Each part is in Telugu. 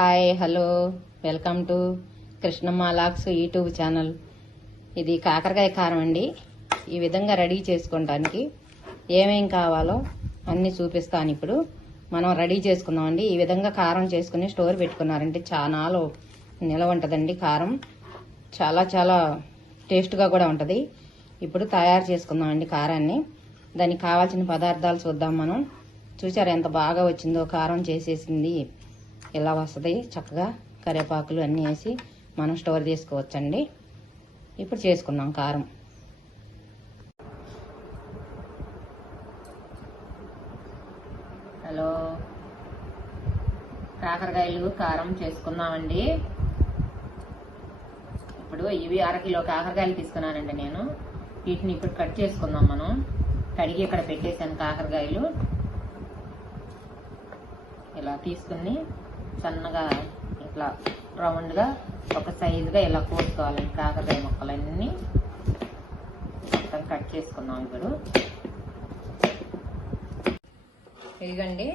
Hi hello welcome to Krishnamma locks YouTube channel. ఇది కాకరకాయ కారం అండి. ఈ విధంగా రెడీ చేసుకోవడానికి ఏమేం కావాలో అన్నీ చూపిస్తాను ఇప్పుడు. మనం రెడీ చేసుకుందామండి. ఈ విధంగా కారం చేసుకుని స్టోర్ పెట్టుకున్నారంటే చాలా నిలవ ఉంటుందండి కారం. చాలా చాలా టేస్ట్గా కూడా ఉంటుంది. ఇప్పుడు తయారు చేసుకుందామండి కారాన్ని. దానికి కావాల్సిన పదార్థాలు చూద్దాం మనం. చూసారు ఎంత బాగా వచ్చిందో కారం చేసేసింది. ఇలా వస్తుంది చక్కగా కరివేపాకులు అన్నీ వేసి మనం స్టోర్ చేసుకోవచ్చండి. ఇప్పుడు చేసుకుందాం కారం. హలో. కాకరకాయలు కారం చేసుకున్నామండి. ఇప్పుడు ఇవి అరకిలో కాకరకాయలు తీసుకున్నానండి నేను. వీటిని ఇప్పుడు కట్ చేసుకుందాం మనం. కడిగి ఇక్కడ పెట్టేశాను కాకరకాయలు. ఇలా తీసుకుని సన్నగా ఇట్లా రౌండ్గా ఒక సైజుగా ఇలా కోసుకోవాలండి కాకరకాయ ముక్కలన్నీ మొత్తం కట్ చేసుకున్నాం ఇప్పుడు. ఇదిగండి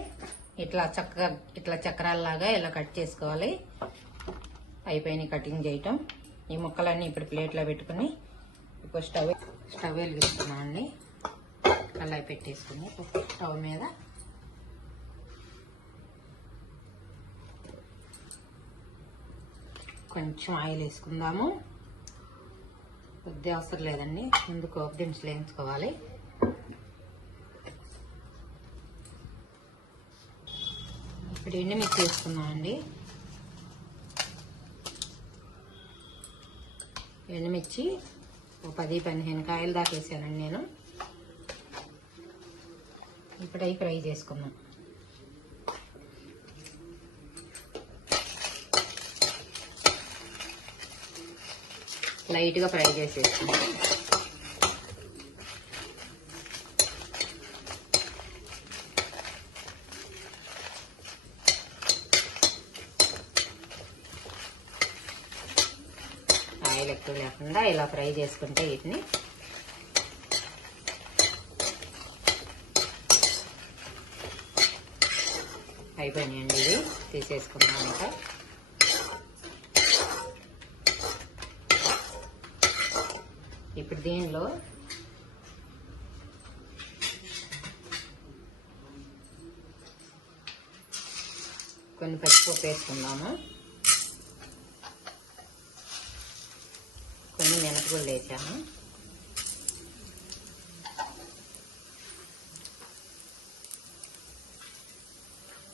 ఇట్లా చక్కగా ఇట్లా చక్రాల్లాగా ఇలా కట్ చేసుకోవాలి. అయిపోయినాయి కటింగ్ చేయటం. ఈ ముక్కలన్నీ ఇప్పుడు ప్లేట్లో పెట్టుకుని ఇప్పుడు స్టవ్ స్టవ్ వెలిగిస్తున్నామండి. అలా పెట్టేసుకుని స్టవ్ మీద కొంచెం ఆయిల్ వేసుకుందాము. కొద్ది అవసరం లేదండి. ముందు కోప దినుసులు వేయించుకోవాలి. ఇప్పుడు ఎండుమిర్చి వేసుకుందామండి. ఎండుమిర్చి ఒక పది పదిహేను కాయలు దాకా వేసానండి నేను. ఇప్పుడు అవి ఫ్రై చేసుకుందాం. లైట్గా ఫ్రై చేసేసుకుందాం ఆయిల్ ఎక్కువ లేకుండా ఇలా ఫ్రై చేసుకుంటే వీటిని అయిపోయినాయండి ఇవి. తీసేసుకున్నాం ఇంకా. ఇప్పుడు దీనిలో కొన్ని పచ్చిపప్పు వేసుకుందాము. కొన్ని మినపగుళ్ళు వేసాము.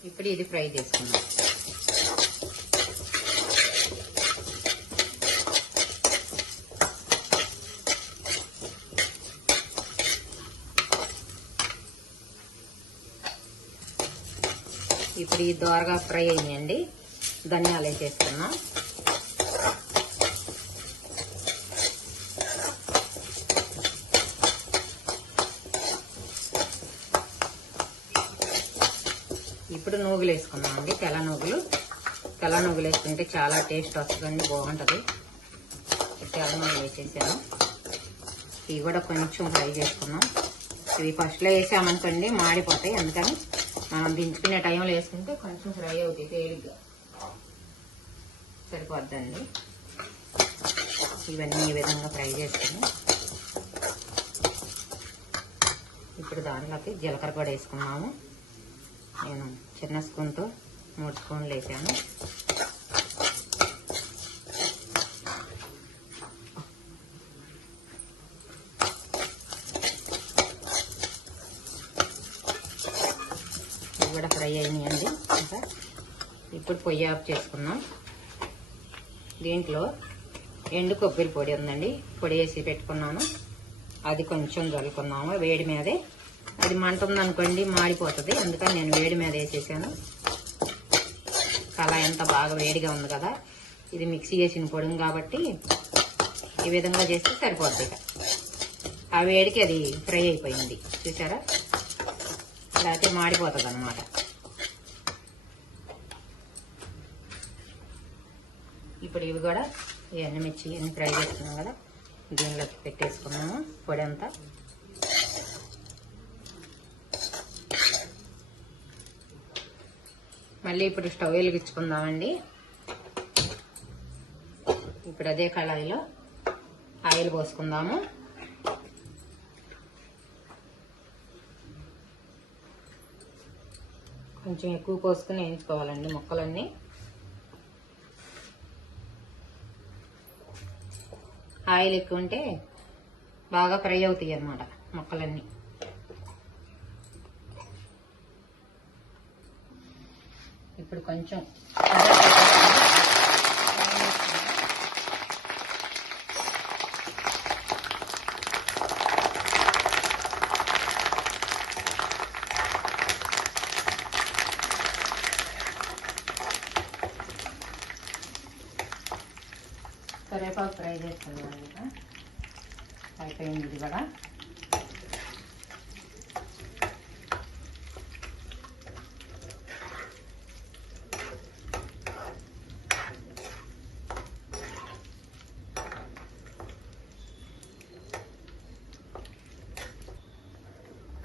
ఇప్పుడు ఇది ఫ్రై చేసుకుందాం. ఇప్పుడు దోరగా ఫ్రై అయ్యండి. ధనియాలు వేసేసుకున్నాం ఇప్పుడు నూగులు వేసుకుందామండి తెల్ల నూగులు. తెల్ల నూగులు వేసుకుంటే చాలా టేస్ట్ వస్తుందండి బాగుంటుంది. తెల్ల నూగులు వేసేసాను. ఇవి కూడా కొంచెం ఫ్రై చేసుకున్నాం. ఇవి ఫస్ట్లో వేసామనుకోండి మాడిపోతాయి అందుకని మనం దించుకునే టైంలో వేసుకుంటే కొంచెం ఫ్రై అవుతాయి తేలిగ్గా. సరిపోద్దండి. ఇవన్నీ ఈ విధంగా ఫ్రై చేసుకుని ఇప్పుడు దానిలోకి జీలకర్ర కూడా వేసుకున్నాము. నేను చిన్న స్పూన్తో మూడు స్పూన్లు వేసాను ఇవి కూడా ఫ్రై అయినాయండి ఇంకా ఇప్పుడు పొయ్యి ఆఫ్ చేసుకుందాం దీంట్లో ఎండు కొబ్బరి పొడి ఉందండి. పొడి వేసి పెట్టుకున్నాను. అది కొంచెం జల్లుకున్నాము వేడి మీదే. అది మంట ఉందనుకోండి మాడిపోతుంది. అందుకని నేను వేడి మీద వేసేసాను. కళ ఎంత బాగా వేడిగా ఉంది కదా. ఇది మిక్సీ చేసిన పొడి కాబట్టి ఈ విధంగా చేస్తే సరిపోద్ది ఆ వేడికి అది ఫ్రై అయిపోయింది. చూసారా? లేకపోతే మాడిపోతుంది అనమాట ఇప్పుడు ఇవి కూడా ఈ ఎండుమిర్చి అన్ని ఫ్రై చేస్తున్నాం కదా దీనిలోకి పెట్టేసుకున్నాము పొడి అంతా మళ్ళీ ఇప్పుడు స్టవ్ వెలిగించుకుందామండి. ఇప్పుడు అదే కళాయిలో ఆయిల్ పోసుకుందాము. కొంచెం ఎక్కువ పోసుకుని వేయించుకోవాలండి ముక్కలన్నీ. ఆయిల్ ఎక్కువ ఉంటే బాగా ఫ్రై అవుతాయి అన్నమాట మొక్కలన్నీ. ఇప్పుడు కొంచెం కరివేపాకు ఫ్రై చేసుకుందాం ఇంకా అయిపోయింది ఇది కూడా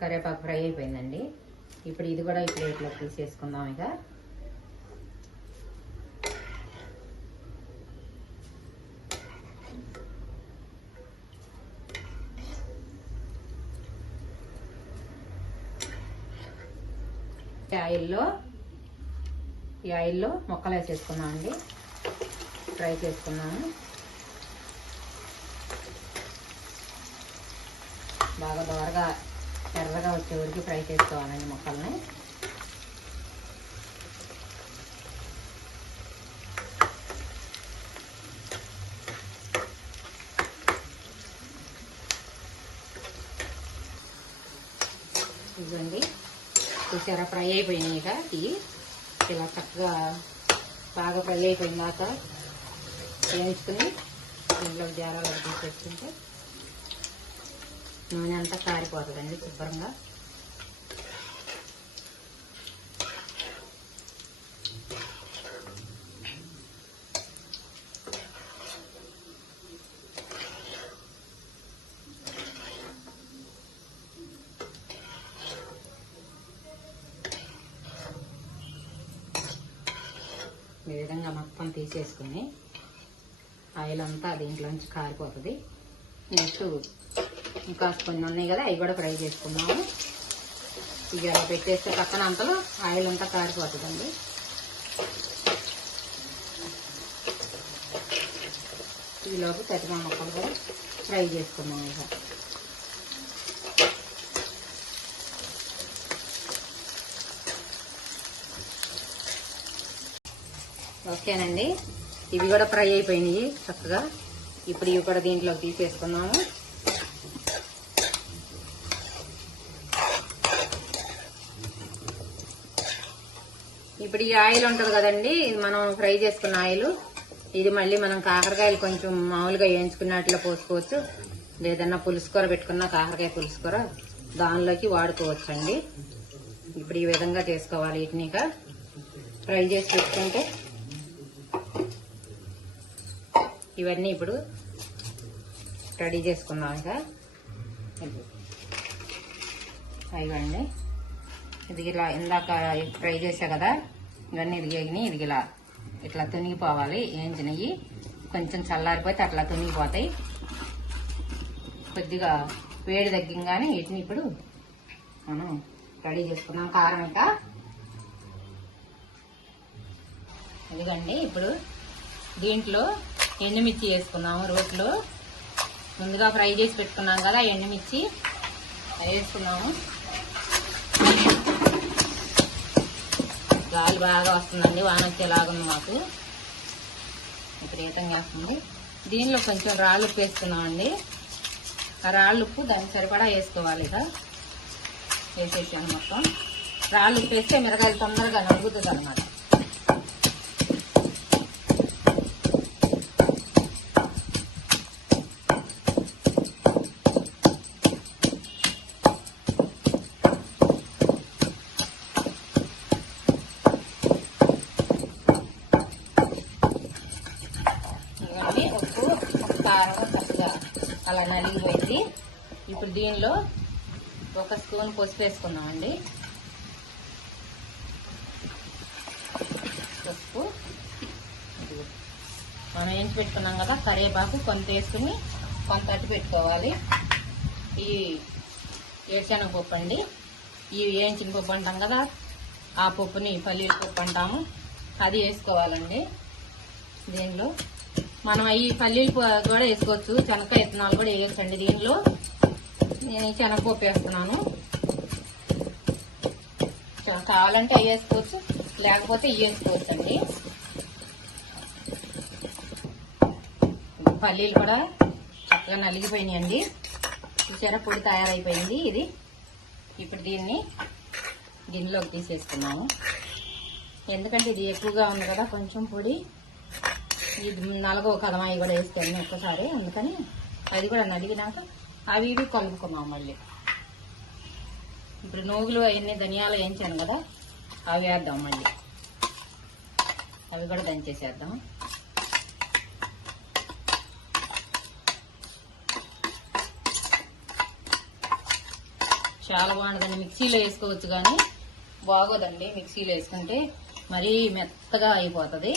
కరివేపాకు ఫ్రై అయిపోయిందండి. ఇప్పుడు ఇది కూడా ఈ ప్లేట్లో తీసేసుకుందాం ఇక. ఆయిల్లో ఈ ఆయిల్లో మొక్కలు వేసేసుకున్నామండి ఫ్రై చేసుకున్నాము బాగా దోరగా ఎర్రగా వచ్చే వరకు ఫ్రై చేసుకోవాలండి మొక్కల్ని. ఇదండి చూసారా ఫ్రై అయిపోయినాయి ఇక ఇవి. ఇలా చక్కగా బాగా ఫ్రై అయిపోయిన దాక వేయించుకుని ఇంట్లో జారాలు తీసుకొచ్చింటే నూనె అంతా కారిపోతుందండి శుభ్రంగా. ఈ విధంగా మొత్తం తీసేసుకుని ఆయిల్ అంతా దీంట్లోంచి కారిపోతుంది. నెక్స్ట్ ఇంకా కొన్ని ఉన్నాయి కదా అవి కూడా ఫ్రై చేసుకున్నాము ఇవి అలా పెట్టేస్తే పక్కన అంతలో ఆయిల్ అంతా కారిపోతుందండి. ఈలోపు తగిన మొక్కలు కూడా ఫ్రై చేసుకున్నాం ఇక. ఓకేనండి. ఇవి కూడా ఫ్రై అయిపోయినాయి చక్కగా. ఇప్పుడు ఇవి కూడా దీంట్లోకి తీసేసుకున్నాము ఇప్పుడు ఈ ఆయిల్ ఉంటుంది కదండి ఇది మనం ఫ్రై చేసుకున్న ఆయిల్. ఇది మళ్ళీ మనం కాకరకాయలు కొంచెం మామూలుగా వేయించుకున్నట్లు పోసుకోవచ్చు. లేదన్నా పులుసుకూర పెట్టుకున్న కాకరకాయ పులుసుకూర దానిలోకి వాడుకోవచ్చు అండి ఇప్పుడు ఈ విధంగా చేసుకోవాలి వీటిని ఫ్రై చేసి పెట్టుకుంటే ఇవన్నీ ఇప్పుడు రెడీ చేసుకున్నాం ఇక. ఇవ్వండి ఇది ఇలా ఇందాక ఫ్రై చేసా కదా. ఇవన్నీ ఇదిగేగినాయి ఇది ఇలా ఇట్లా తునిగిపోవాలి వేయించినవి కొంచెం చల్లారిపోతే అట్లా తునిగిపోతాయి. కొద్దిగా వేడి తగ్గింగానే వీటిని ఇప్పుడు మనం రెడీ చేసుకున్నాం. కారం ఇక. ఎందుకండి ఇప్పుడు దీంట్లో ఎండుమిర్చి వేసుకున్నాము రోట్లో. ముందుగా ఫ్రై చేసి పెట్టుకున్నాం కదా ఎండుమిర్చి. వేసుకున్నాము. గాలి బాగా వస్తుందండి వాన వచ్చేలాగుంది మాకు. విపరీతంగా వస్తుంది. దీనిలో కొంచెం రాళ్ళు ఉప్పు వేసుకున్నామండి ఆ రాళ్ళు ఉప్పు దాన్ని సరిపడా వేసుకోవాలి ఇక. వేసేసాను మొత్తం. రాళ్ళు ఉప్పు వేస్తే మిరగాయలు తొందరగా నలుగుతుంది అనమాట దీనిలో ఒక స్పూన్ పసుపు వేసుకుందామండి. పసుపు. మనం ఏం పెట్టుకున్నాం కదా కరేపాకు కొంత వేసుకుని కొంత అట్టు పెట్టుకోవాలి. ఈ వేరుశనగ పప్పు అండి. ఈ వేయించిన పప్పు అంటాం కదా ఆ పప్పుని పల్లీల పప్పు అంటాము. అది వేసుకోవాలండి. దీనిలో మనం ఈ పల్లీలు కూడా వేసుకోవచ్చు శనగ విత్తనాలు కూడా వేయొచ్చండి దీనిలో. నేను శనగపప్పు వేస్తున్నాను కావాలంటే అవి వేసుకోవచ్చు లేకపోతే ఇవి వేసుకోవచ్చు అండి పల్లీలు కూడా చక్కగా నలిగిపోయినాయండి. చూసారా పొడి తయారైపోయింది ఇది. ఇప్పుడు దీన్ని గిన్నెలోకి తీసేసుకున్నాము. ఎందుకంటే ఇది ఎక్కువగా ఉంది కదా కొంచెం పొడి. ఇది నలగో కదమాయి కూడా వేసుకోండి ఒక్కసారి అందుకని అది కూడా నలిగినాక అవి ఇవి కలుపుకున్నాం మళ్ళీ. ఇప్పుడు నూగులు అవన్నీ ధనియాలు వేయించాను కదా అవి వేద్దాం మళ్ళీ. అవి కూడా దంచేసేద్దాం. చాలా బాగుంటుందండి మిక్సీలో వేసుకోవచ్చు కానీ బాగోదండి మిక్సీలో వేసుకుంటే. మరీ మెత్తగా అయిపోతుంది.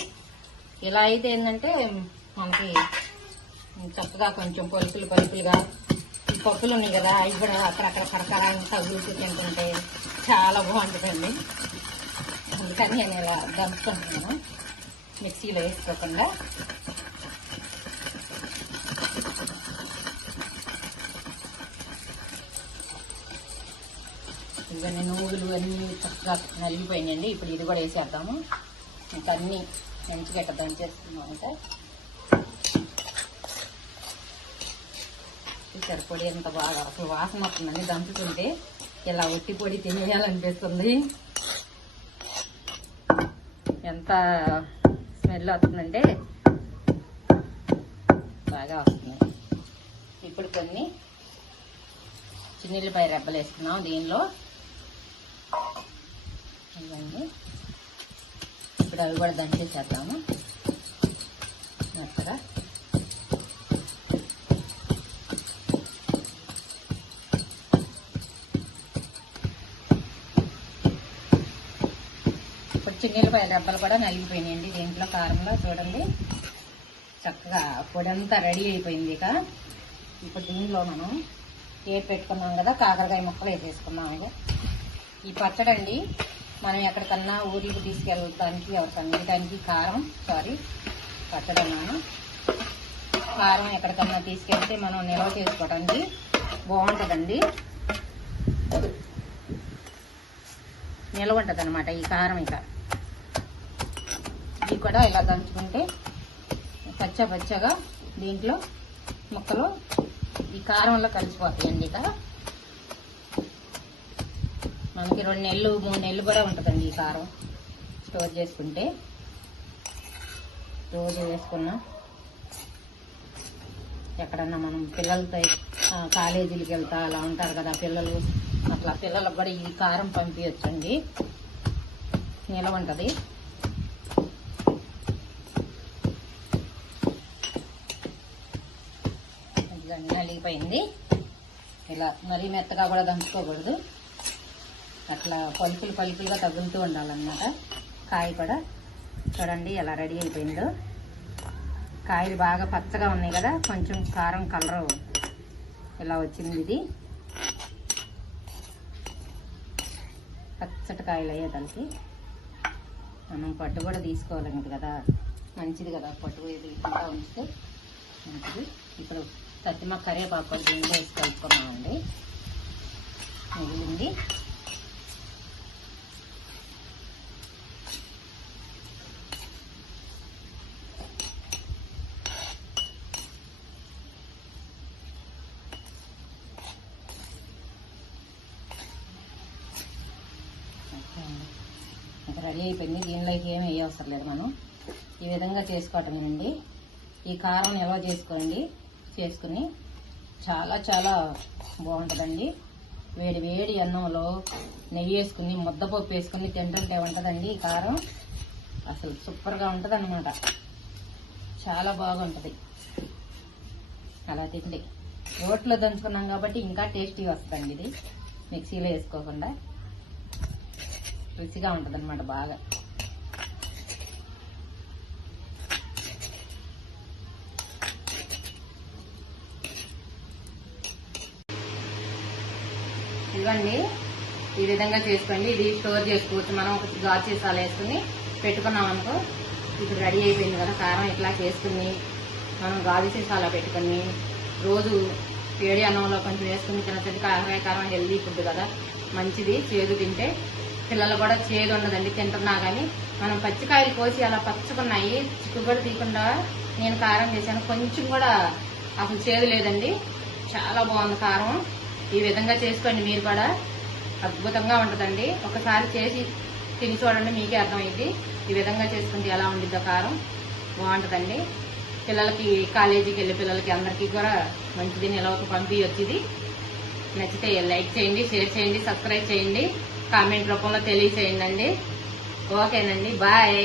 ఇలా అయితే ఏంటంటే మనకి చక్కగా కొంచెం పలుకులు పలుపులుగా పప్పులు ఉన్నాయి కదా అవి కూడా అక్కడక్కడ కరకరాన్ని తగులుతూ తింటుంటే చాలా బాగుంటుందండి. అందుకని నేను ఇలా దంచుకుంటున్నాను మిక్సీలో వేసుకోకుండా. ఇవన్నీ నూగులు అన్నీ చక్కగా నలిగిపోయినాయండి. ఇప్పుడు ఇది కూడా వేసేద్దాము. ఇంకా అన్నీ మంచిగా ఇట్లా దంచేస్తున్నాం అంటే పొడి ఎంత బాగా అసలు వాసన వస్తుందండి. దంచుతుంటే ఇలా ఒట్టి పొడి తినేయాలనిపిస్తుంది. ఎంత స్మెల్ వస్తుందంటే బాగా వస్తుంది. ఇప్పుడు కొన్ని చిన్నిల్లిపాయ రెబ్బలు వేసుకున్నాం దీనిలో. ఇవన్నీ. ఇప్పుడు అవి కూడా దంచేసేద్దాము. మెత్తగా. ఇప్పుడు చిన్నిల్లిపాయ కూడా నలిగిపోయినాయండి. దీంట్లో కారంలో చూడండి. చక్కగా పొడంతా రెడీ అయిపోయింది ఇక. ఇప్పుడు దీనిలో మనం ఏ పెట్టుకున్నాం కదా కాకరకాయ ముక్కలు వేసేసుకున్నాం ఇక. ఈ పచ్చడండి మనం ఎక్కడికన్నా ఊరికి తీసుకెళ్ళడానికి ఎవరికన్నా ఇవ్వడానికి కారం సారీ పచ్చడి అన్నాను. కారం ఎక్కడికన్నా తీసుకెళ్తే మనం నిల్వ చేసుకోవడానికి బాగుంటుందండి. నిల్వ ఉంటుంది అనమాట ఈ కారం ఇక. కూడా ఇలా దంచుకుంటే పచ్చ పచ్చగా దీంట్లో ముక్కలు ఈ కారంలో కలిసిపోతాయండి ఇక. మనకి రెండు నెలలు మూడు నెలలు కూడా ఉంటుందండి ఈ కారం. స్టోర్ చేసుకుంటే. రోజు వేసుకున్నా ఎక్కడన్నా మనం పిల్లలతో కాలేజీలకి వెళ్తా అలా ఉంటారు కదా పిల్లలు. అట్లా పిల్లలకు కూడా ఈ కారం పంపించచ్చండి నిలవ ఉంటుంది. ఇదిగోండి, నలిగిపోయింది. ఇలా మరీ మెత్తగా కూడా దంచుకోకూడదు. అట్లా పలుకులు పలుకులుగా తగులుతూ ఉండాలన్నమాట. కాయ కూడా చూడండి ఎలా రెడీ అయిపోయిందో. కాయలు బాగా పచ్చగా ఉన్నాయి కదా కొంచెం కారం కలరు ఇలా వచ్చింది ఇది. పచ్చటి కాయలు అయ్యేదానికి మనం పట్టు కూడా తీసుకోవాలండి కదా మంచిది కదా పట్టు తీసుకుంటా ఉంచితే మంచిది. ఇప్పుడు సత్తిమ కరివేపాకు దీనిలో వేసి కలుపుకున్నామండి. మిగిలింది. అండి. రెడీ అయిపోయింది. దీనిలోకి ఏమి వేయవసరం లేదు మనం. ఈ విధంగా చేసుకోవటమేనండి. ఈ కారం నిల్వ చేసుకోండి? చేసుకుని చాలా చాలా బాగుంటుందండి. వేడి వేడి అన్నంలో నెయ్యి వేసుకుని ముద్దపప్పు వేసుకుని తింటుంటే ఉంటుందండి కారం. అసలు సూపర్గా ఉంటుంది అనమాట చాలా బాగుంటుంది. అలా తిండి రోట్లో దంచుకున్నాం కాబట్టి ఇంకా టేస్టీగా వస్తుందండి ఇది. మిక్సీలో వేసుకోకుండా. రుచిగా ఉంటుంది బాగా. ఇవ్వండి ఈ విధంగా చేసుకోండి. ఇది స్టోర్ చేసుకోవచ్చు. మనం ఒక గాజు సీసాలు వేసుకుని పెట్టుకున్నాం అనుకో ఇప్పుడు రెడీ అయిపోయింది కదా కారం ఇట్లా చేసుకుని మనం గాజు సీసాలో పెట్టుకుని రోజు వేడి అన్నంలో కొంచెం వేసుకుని తినసరికి కాకరకాయ కారం హెల్దీ ఫుడ్ కదా. మంచిది. చేదు తింటే పిల్లలు కూడా చేదు ఉండదండి. తింటున్నా కానీ మనం పచ్చికాయలు కోసి అలా పచ్చుకున్నాయి చిక్కు కూడా తీయకుండా నేను కారం చేశాను. కొంచెం కూడా అసలు చేదు లేదండి. చాలా బాగుంది కారం. ఈ విధంగా చేసుకోండి మీరు కూడా. అద్భుతంగా ఉంటుందండి. ఒకసారి చేసి తిని చూడండి మీకే అర్థమైంది ఈ విధంగా చేసుకుంటే ఎలా ఉండిద్దో కారం. బాగుంటుందండి. పిల్లలకి కాలేజీకి వెళ్ళే పిల్లలకి అందరికీ కూడా మంచిది నిలవకు పంపించచ్చు ఇది నచ్చితే లైక్ చేయండి షేర్ చేయండి సబ్స్క్రైబ్ చేయండి. కామెంట్ రూపంలో తెలియచేయండి అండి ఓకేనండి. బాయ్.